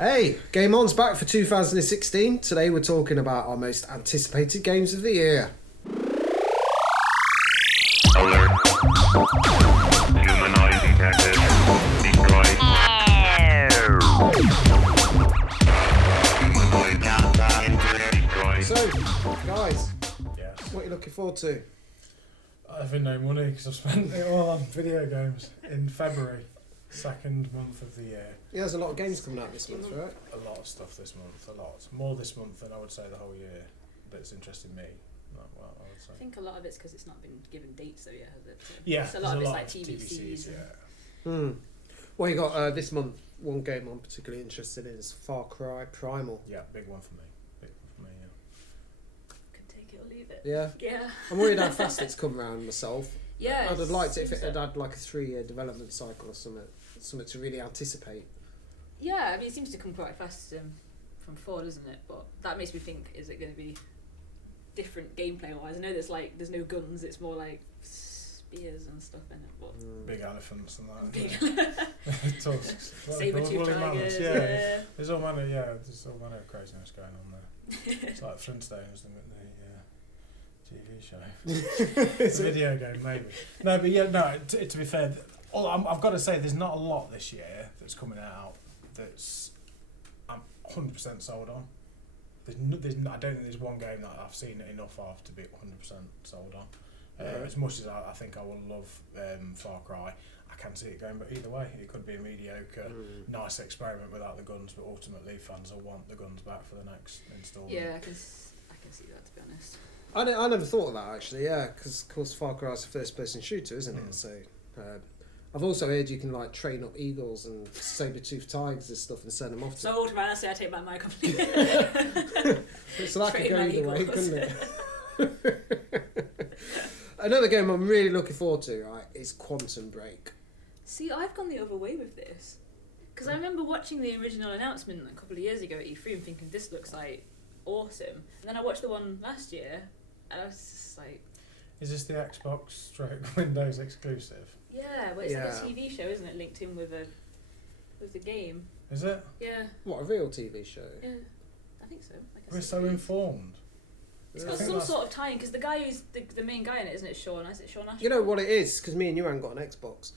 Hey, Game On's back for 2016. Today we're talking about our most anticipated games of the year. Alert. Humanoid detected. Destroy. Humanoid destroy. So, guys, Yes. what are you looking forward to? I have no money because I've spent it all on video games in February, second month of the year. Yeah, there's a lot of games coming out this month, right? A lot of stuff this month, a lot. More this month than I would say the whole year that's interested me. Well, I would say. I think a lot of it's because it's not been given dates though yet, has it? So Yeah, so a lot of it's like TVCs. yeah. Well, you got this month, one game I'm particularly interested in is Far Cry Primal. Yeah, big one for me. Yeah. Could take it or leave it. Yeah. Yeah. I'm worried how fast it's come round myself. Yeah. I'd have liked it if it had had like a 3-year development cycle or something to really anticipate. Yeah, I mean it seems to come quite fast from 4, doesn't it? But that makes me think, is it going to be different gameplay wise? I know there's no guns, it's more like spears and stuff in it. But Big elephants and that. Tusks. Saber-tooth Woolly tigers. mammoths, Yeah. There's all manner of craziness going on there. It's like Flintstones, the TV show. It's a video game, maybe. No, but yeah, no. To be fair, I've got to say, there's not a lot this year that's coming out that's I'm 100% sold on. I don't think there's one game that I've seen enough of to be 100% sold on. As much as I think I will love Far Cry, I can see it going, but either way, it could be a mediocre, nice experiment without the guns, but ultimately fans will want the guns back for the next installment. Yeah, I can see that, to be honest. I never thought of that actually, yeah, because of course Far Cry is a first-person shooter, isn't it? So I've also heard you can like train up eagles and saber-toothed tigers and stuff and send them off to... So honestly, I take back my company. So that could Train go my either way, eagles. couldn't it? Another game I'm really looking forward to, right, is Quantum Break. See, I've gone the other way with this. Because I remember watching the original announcement a couple of years ago at E3 and thinking, this looks like awesome. And then I watched the one last year and I was just like... Is this the Xbox/Windows exclusive? Yeah, well it's like Yeah. a TV show, isn't it, linked in with the game. Is it? Yeah, What, a real TV show? yeah, I think so. I guess We're it so is. informed. It's I got think some that's- sort of tie-in, because the guy who's the main guy in it, isn't it, Sean? Is it Sean Ashton? You know what it is, because me and you haven't got an Xbox.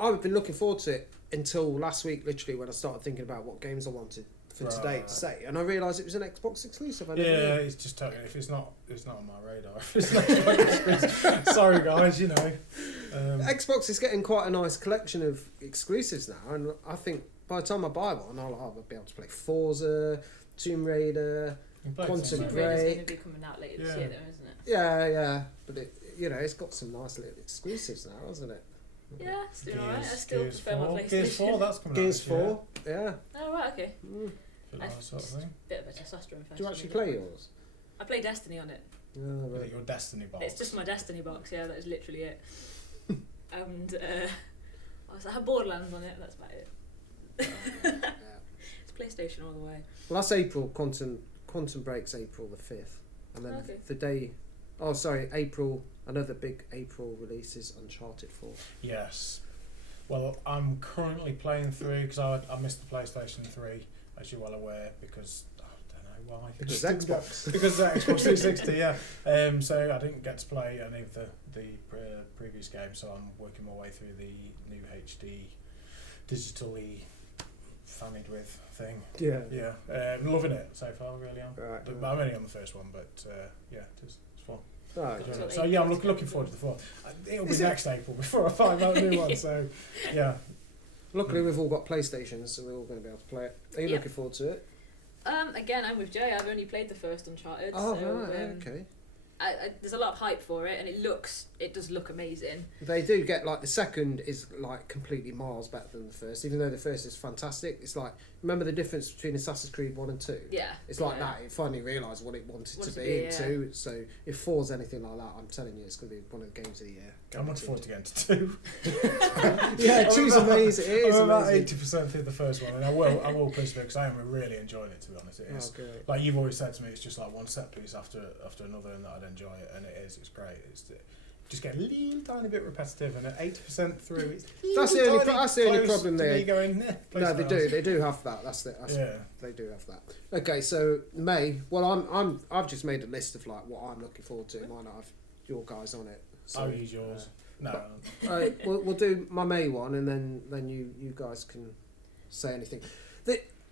I've been looking forward to it until last week, literally, when I started thinking about what games I wanted for today to say, and I realised it was an Xbox exclusive. I never knew. It's just totally. If it's not on my radar. If it's not exclusive, sorry guys, you know. Xbox is getting quite a nice collection of exclusives now, and I think by the time I buy one, I'll be able to play Forza, Tomb Raider, Quantum Tomb Raider's Break. going to be coming out later this year, though, isn't it? Yeah, but it's got some nice little exclusives now, hasn't it? Yeah, it's doing alright. I still Gears prefer my 4. PlayStation. Gears 4, that's coming Gears out this year. 4, yeah. Oh, right, okay. Feel like that sort of thing. Bit of a testosterone fest. Do you actually play yours? I play Destiny on it. Yeah, Is right. it your Destiny box? It's just my Destiny box, yeah, that is literally it. And I have Borderlands on it, that's about it. Yeah. It's PlayStation all the way. Well, that's April. Quantum Break's April the 5th, and then Okay. the day. Oh, sorry, April. Another big April release is Uncharted 4. Yes. Well, I'm currently playing through because I missed the PlayStation 3, as you're well aware, because I don't know why. Because Just didn't Xbox. because of Xbox 360, yeah. So I didn't get to play any of the previous games, so I'm working my way through the new HD, digitally fannied with thing. Yeah. Yeah, I'm loving it so far, really am. Right. I'm only on the first one, but yeah, it's fun. Right. Until So yeah, I'm looking forward to the fourth. It'll be next April before I find out a new one. So yeah. Luckily, we've all got PlayStations, so we're all going to be able to play it. Are you Yeah. looking forward to it? Again, I'm with Jay. I've only played the first Uncharted. Oh, so, right, okay. there's a lot of hype for it, and it does look amazing. They do get like the second is like completely miles better than the first, even though the first is fantastic. It's like, remember the difference between Assassin's Creed 1 and 2? Yeah. It's like yeah. that. It finally realised what it wanted to Wanted to be be, in yeah. 2. So if 4's anything like that, I'm telling you, it's going to be one of the games of the year. I'm looking forward to getting to 2. Yeah, 2's amazing. It is I'm about amazing. 80% through the first one, and I will persevere because I am really enjoying it. To be honest, it is. Oh, great. Like you've always said to me, it's just like one set piece after another, and that I'd enjoy it, and it is. It's great. just get a little tiny bit repetitive, and at 80% through, it's That's the only problem there. Going, no, they do have that. They do have that. Okay, so May. Well, I've just made a list of like what I'm looking forward to. Might not have your guys on it. So, I'll use yours. No. We'll do my May one, and then you guys can say anything.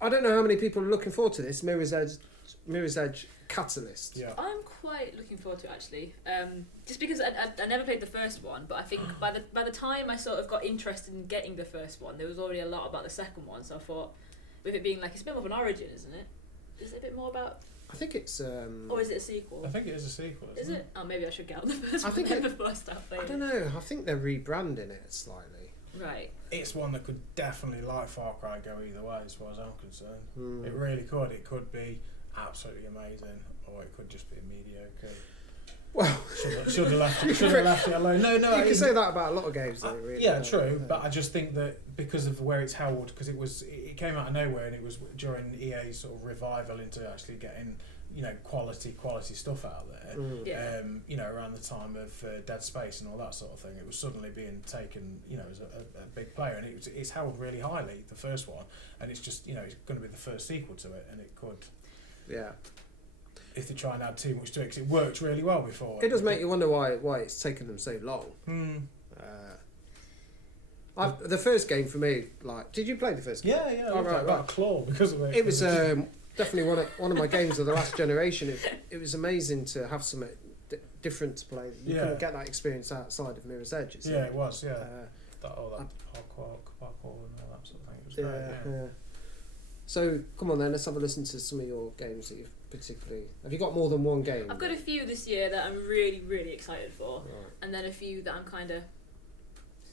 I don't know how many people are looking forward to this Mirror's Edge Catalyst. Yeah. I'm quite looking forward to it, actually. Just because I never played the first one, but I think by the time I sort of got interested in getting the first one, there was already a lot about the second one. So I thought, with it being like, it's a bit more of an origin, isn't it? Is it a bit more about? I think it's. Or is it a sequel? I think it is a sequel. Is it? Oh, maybe I should get out the first I one think then before I start playing. I don't know. I think they're rebranding it slightly. Right. It's one that could definitely, like Far Cry, go either way as far as I'm concerned. Hmm. It really could. It could be absolutely amazing, or it could just be mediocre. Well, should have left it alone. No, you can say that about a lot of games, though. Really, yeah, true. But I just think that because of where it's held, because it came out of nowhere, and it was during EA's sort of revival into actually getting quality stuff out there. Mm. Yeah. Around the time of Dead Space and all that sort of thing, it was suddenly being taken, as a big player, and it's held really highly, the first one, and it's just it's going to be the first sequel to it, and it could. Yeah. If they try and add too much to it, because it worked really well before. It does make you wonder why it's taken them so long. The first game for me, like, did you play the first game? Yeah. Oh, I got a claw because of it. It was definitely one of my games of the last generation. It was amazing to have something different to play. You couldn't get that experience outside of Mirror's Edge. It was. Yeah, that parkour and all that sort of thing. It was great. Yeah. So come on then, let's have a listen to some of your games that you've particularly. Have you got more than one game? I've got a few this year that I'm really, really excited for, Right. and then a few that I'm kind of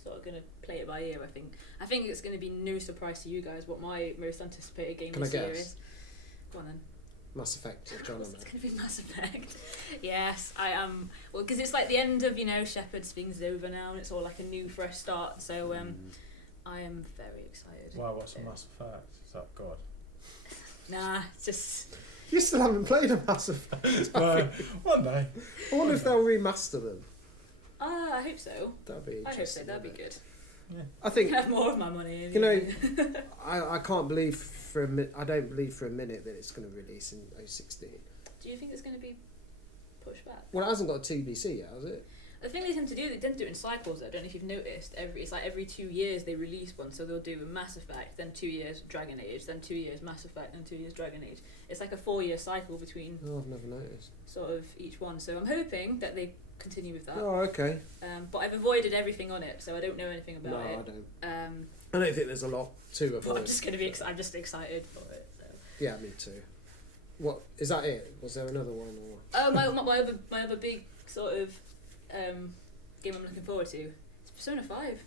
sort of gonna play it by ear. I think it's going to be no surprise to you guys what my most anticipated game Can I this year guess? is. Go on then. Mass Effect. Of course it's going to be Mass Effect. Yes, I am. Well, because it's like the end of Shepard's things is over now, and it's all like a new, fresh start. So I am very excited. Why? What's a Mass Effect? Is that God? Nah, it's just. You still haven't played a Mass Effect. One day. I wonder if they'll remaster them. I hope so. That'd be I hope so. interesting. That'd be good. Yeah. I think Have more of my money. I can't believe I don't believe for a minute that it's going to release in 2016. Do you think it's going to be pushed back? Well, it hasn't got a TBC yet, has it? The thing they tend to do it in cycles. I don't know if you've noticed. It's like every 2 years they release one. So they'll do a Mass Effect, then 2 years Dragon Age, then 2 years Mass Effect, then 2 years Dragon Age. It's like a 4-year cycle between Oh, I've never noticed. sort of each one. So I'm hoping that they continue with that. Oh, okay. But I've avoided everything on it, so I don't know anything about No, it. I don't. I I don't think there's a lot to but avoid. I'm just gonna be. I'm just excited for it. So. Yeah, me too. What is that? It was there another one or? Oh, my other big sort of game I'm looking forward to is Persona 5.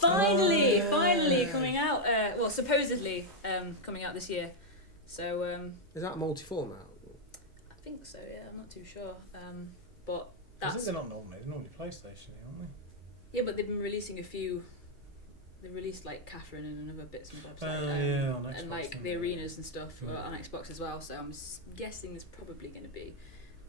Finally coming out. Well, supposedly coming out this year. So Is that a multi-format? I think so. Yeah, I'm not too sure. But that's They're not normally. They're normally PlayStation, aren't they? yeah. But they've been releasing a few. They released like Catherine and other bits and bobs, like, on Xbox, and like didn't the they? arenas and stuff Yeah. on Xbox as well. So I'm guessing there's probably going to be,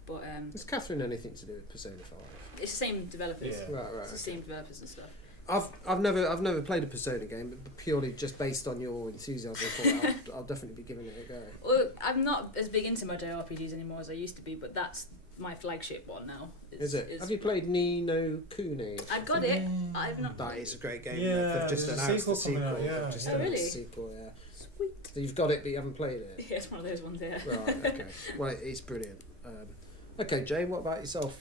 but Has Catherine anything to do with Persona 5? it's the same developers. Yeah. Right. It's the same developers and stuff. I've never played a Persona game, but purely just based on your enthusiasm for it, I'll definitely be giving it a go. Well, I'm not as big into my JRPGs anymore as I used to be, but that's my flagship one now. Is it? Have you played Ni no Kuni? I've got it. I've not. That is a great game. Yeah, They've just there's a announced the sequel coming sequel. out, yeah. They've just Oh, announced really? the sequel, yeah. Sweet. So you've got it, but you haven't played it. Yeah, it's one of those ones. Yeah. Right. Okay. Well, it's brilliant. Okay, Jay. What about yourself?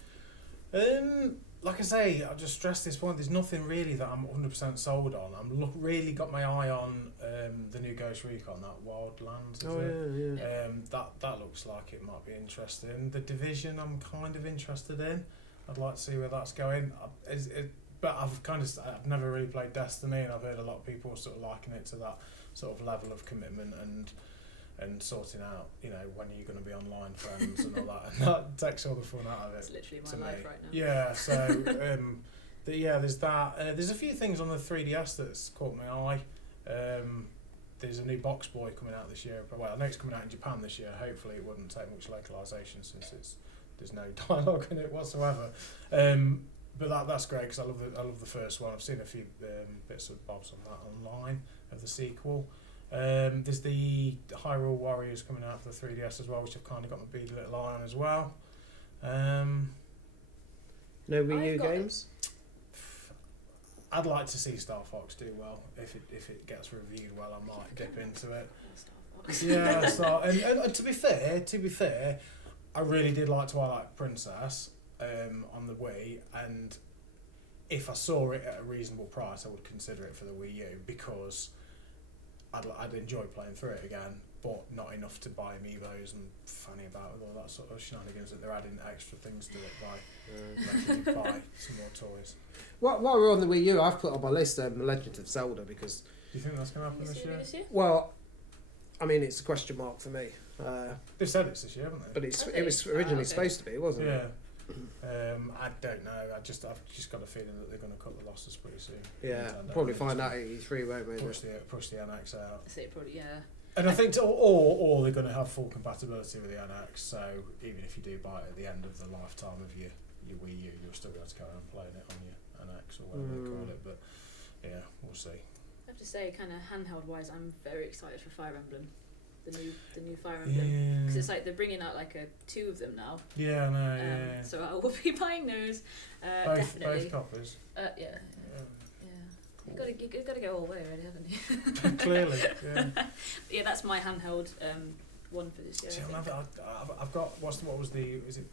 Like I say, I'll just stress this point. There's nothing really that I'm 100% sold on. I'm really got my eye on the new Ghost Recon, that Wildlands. Is it? That looks like it might be interesting. The Division, I'm kind of interested in. I'd like to see where that's going. But I've never really played Destiny, and I've heard a lot of people sort of liken it to that sort of level of commitment and sorting out, when you're going to be online friends and all that, and that takes all the fun out of it. It's literally to my me. life right now. Yeah, so there's that. There's a few things on the 3DS that's caught my eye. There's a new Box Boy coming out this year. Well, I know it's coming out in Japan this year. Hopefully, it wouldn't take much localization since there's no dialogue in it whatsoever. But that's great because I love the first one. I've seen a few bits of bobs on that online of the sequel. There's the Hyrule Warriors coming out for the 3DS as well, which I've kind of got my beady little eye on as well. No Wii U I've got- games? I'd like to see Star Fox do well. If it gets reviewed well, I might dip into it. Yeah, so and to be fair, I really did like Twilight Princess on the Wii, and if I saw it at a reasonable price, I would consider it for the Wii U because I'd enjoy playing through it again, but not enough to buy amiibos and fanny about with all that sort of shenanigans that they're adding extra things to it by making you buy some more toys. While we're on the Wii U, I've put on my list The Legend of Zelda because, Do you think that's going to happen this year? well, I mean, it's a question mark for me. They've said it's this year, haven't they? But Okay. it was originally Okay. supposed to be, wasn't Yeah. it? I don't know. I've just got a feeling that they're going to cut the losses pretty soon. Yeah, Nintendo. probably find out at E3, won't we? Push the NX out. I say probably, yeah. And I think, or they're going to have full compatibility with the NX. So even if you do buy it at the end of the lifetime of your Wii U, you'll still be able to carry on playing it on your NX or whatever they call it. But yeah, we'll see. I have to say, kind of handheld wise, I'm very excited for Fire Emblem, the new Fire Emblem, because it's like they're bringing out like 2 of them now. Yeah, no, yeah. So I will be buying those. Both Definitely. copies. Yeah. Cool. You've got to go all the way already, haven't you? Clearly, yeah. But yeah, that's my handheld one for this year. See, I think. I've got is it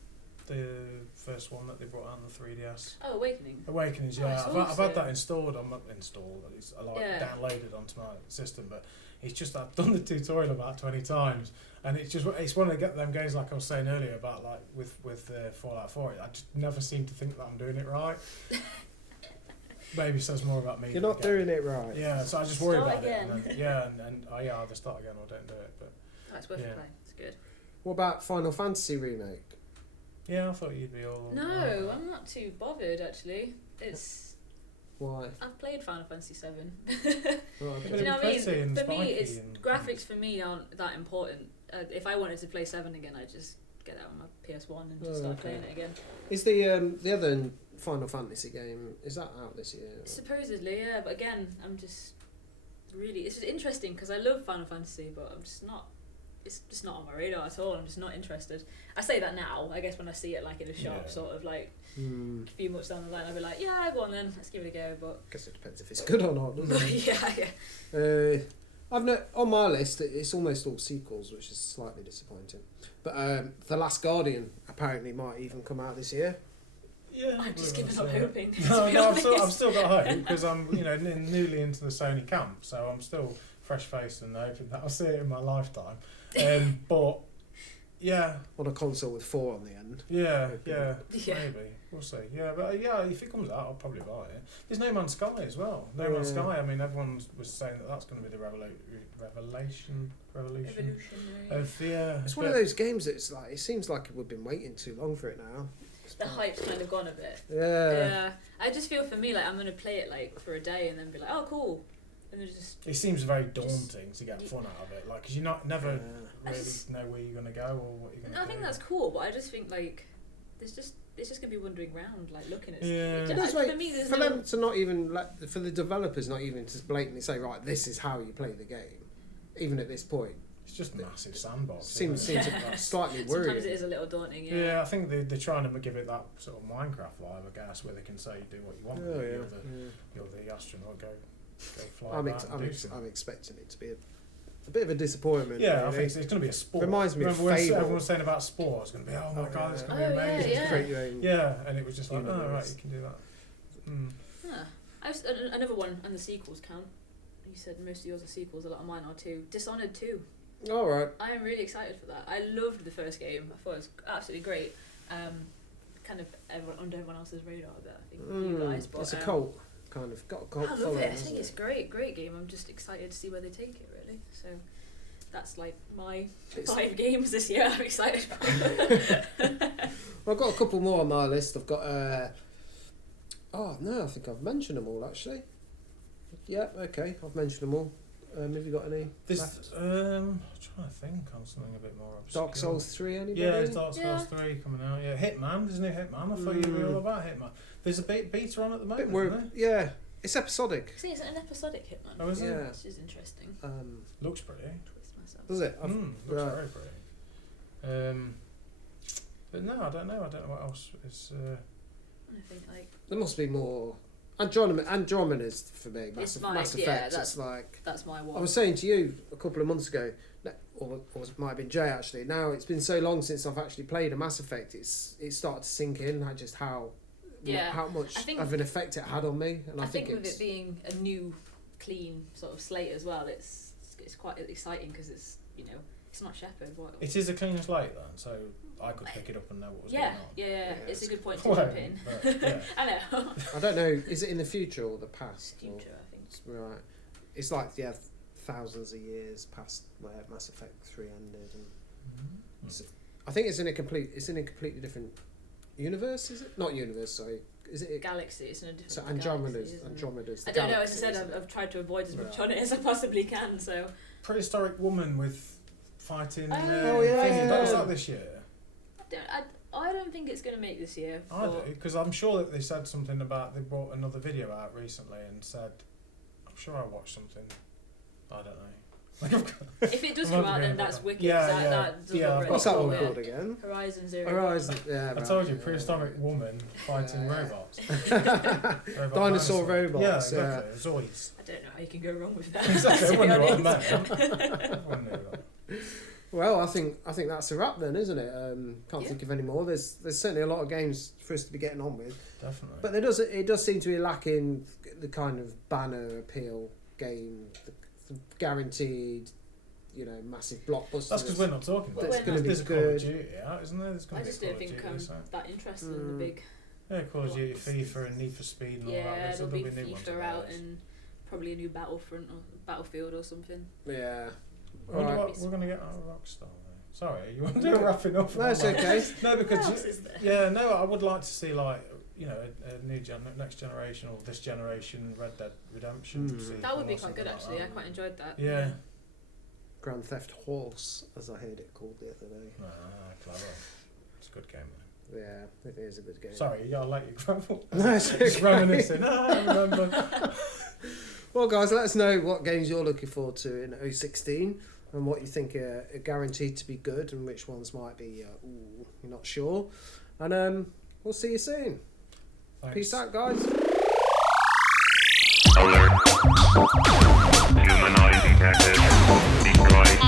the first one that they brought out on the 3DS? Oh, Awakening. Awakenings, Oh, yeah. it's I've had awesome. that installed. It's Yeah. downloaded onto my system, but it's just I've done the tutorial about 20 times, and it's one of them games like I was saying earlier about like with Fallout 4. I just never seem to think that I'm doing it right. Maybe says more about me. You're than not the game. doing it right. Yeah, so I just worry Start about again. it. And then, and either start again or don't do it. But That's worth Yeah. a play. It's good. What about Final Fantasy Remake? yeah, I thought you'd be all. No, I'm not too bothered actually. It's Why? I've played Final Fantasy 7. Oh, Yeah, okay. but Do you know what I pretty mean? and For me, spiky it's and graphics. For me, aren't that important. If I wanted to play 7 again, I'd just get out my PS1 and just Oh, start okay. playing it again. Is the other Final Fantasy game, is that out this year? Supposedly, yeah, but again, I'm just really. It's just interesting because I love Final Fantasy, but I'm just not. It's just not on my radar at all. I'm just not interested. I say that now. I guess when I see it like in a shop, Yeah. sort of like Hmm. a few months down the line, I'll be like, yeah, go on then, let's give it a go. But I guess it depends if it's good or not, doesn't it? yeah. On my list, it's almost all sequels, which is slightly disappointing. But The Last Guardian apparently might even come out this year. Yeah, I'm just we'll giving up see. hoping. to No, be no, honest. I've still got hope because I'm newly into the Sony camp, so I'm still fresh faced and hoping that I'll see it in my lifetime. But yeah, On a console with 4 on the end. yeah, Yeah. maybe we'll see. Yeah, but yeah, if it comes out, I'll probably buy it. There's No Man's Sky as well. No Man's Yeah. Sky. I mean, everyone was saying that that's going to be the revolution Evolutionary. of the. It's one of those games that's like, it seems like we've been waiting too long for it now. The hype's kind of gone a bit. Yeah. I just feel for me like I'm gonna play it like for a day and then be like, oh cool, and then just It seems very daunting to get fun out of it, like because you're never Yeah. I really just- know where you're going to go or what you're going to do. I think that's cool, but I just think like it's just gonna be wandering around like looking at. Yeah. But that's for right, me, there's for no. them to not even for the developers not even to blatantly say, right, this is how you play the game, even at this point, It's just a massive sandbox. seems isn't it? Yeah. slightly Sometimes it worrying. is a little daunting. Yeah. Yeah, I think they're trying to give it that sort of Minecraft vibe, I guess, where they can say do what you want. Oh, really. yeah. You're the astronaut. Go fly I'm, about and do something. I'm expecting it to be a bit of a disappointment. Yeah, I really. think it's going to be a sport. Reminds me of Remember when Fable. everyone was saying about sport? It's going to be, oh my Oh, god, it's yeah. going to be Oh, yeah, amazing. yeah. Create your own Yeah, and it was just like, oh universe. right, you can do that. Mm. Huh. Another one, and the sequels count. You said most of yours are sequels. A lot of mine are too. Dishonored 2. All right. I am really excited for that. I loved the first game. I thought it was absolutely great. Kind of under everyone else's radar, a bit, I think, you guys. But It's a cult, kind of. Got a cult I love following, it. I hasn't think it's great game. I'm just excited to see where they take it. Really. So that's like my It's- 5 games this year. I'm excited. I've got a couple more on my list. I've got. Oh no, I think I've mentioned them all actually. Yeah, okay, I've mentioned them all. Have you got any? This, left? I'm trying to think on something a bit more obscure. Dark Souls 3, anybody? Yeah, it's Dark Souls Yeah. 3 coming out. Yeah, Hitman, isn't it? Hitman. I thought you were all about Hitman. There's a beta on at the moment, isn't there? Yeah, it's episodic. See, it's an episodic Hitman. Oh, is it? Yeah. Which is interesting. Looks pretty. Twist myself. Does it? Looks right. very pretty. But no, I don't know. I don't know what else is. I think like There must be more. Andromeda's for me. It's Mass mine, Effect. yeah, It's like that's my one. I was saying to you a couple of months ago, or it might have been Jay actually. Now it's been so long since I've actually played a Mass Effect. It's started to sink in like just how much I think- of an effect it had on me, and I think with it's it being a new, clean sort of slate as well, it's quite exciting because it's it's not Shepard. It is a clean slate then, so I could pick it up and know what was going on. Yeah, it's a good point to Well, jump in. but, yeah. I know. I don't know. Is it in the future or the past? Or- Future, I think. Right. It's like thousands of years past where Mass Effect 3 ended, and I think it's in a completely different universe. Is it not universe? Sorry, is it? Galaxy. It's in a different. So galaxy, Andromeda's. isn't it? Andromeda's. I don't know. As I galaxy, said, isn't it? I've tried to avoid as much Right. on it as I possibly can. So Prehistoric woman with fighting. Oh, yeah, thing. yeah. That was like this year. I don't think it's going to make this year. I do, but because I'm sure that they said something about they brought another video out recently and said, I'm sure I watched something. I don't know. if it does come out, then that's wicked. Yeah, that does yeah, look I've really What's that cool, one yeah. called again? Horizon Zero. Horizon. Yeah. I right, told you, yeah. prehistoric woman fighting Yeah. robots. Dinosaur robots. Yeah, Yeah. exactly. Zoids. I don't know how you can go wrong with that. Exactly. to I be wonder what I honest. meant. Everyone knew that. Well, I think that's a wrap then, isn't it? Can't Yeah. think of any more. There's certainly a lot of games for us to be getting on with, Definitely. but it does seem to be lacking the kind of banner appeal game, the guaranteed, massive blockbusters. That's because we're not talking about That's it. gonna be There's a Call of good. Duty out, isn't there? There's going I to be just a Call don't of think Duty. I'm so. that interested in the big. Yeah, Call of Duty, blockbusters. FIFA, and Need for Speed, and all that. Yeah, There'll there'll be new ones FIFA of out those. and probably a new Battlefront or Battlefield or something. Yeah. I wonder Alright. what we're going to get out of Rockstar. Though. Sorry, you want to wrapping up? No, it's okay. No, because What else is there? yeah, no, I would like to see like a new next generation or this generation Red Dead Redemption. Mm. sequel That would be or quite good something actually. I like that. quite enjoyed that. Yeah. Grand Theft Horse, as I heard it called the other day. Ah, clever. It's a good game. Though. Yeah, it is a good game. Sorry, I'll let you grumble. No, it's Just okay. reminiscing. I remember. Well, guys, let us know what games you're looking forward to in 2016 and what you think are guaranteed to be good and which ones might be, you're not sure. And we'll see you soon. Thanks. Peace out, guys. Alert. Humanoid detected. Decoy.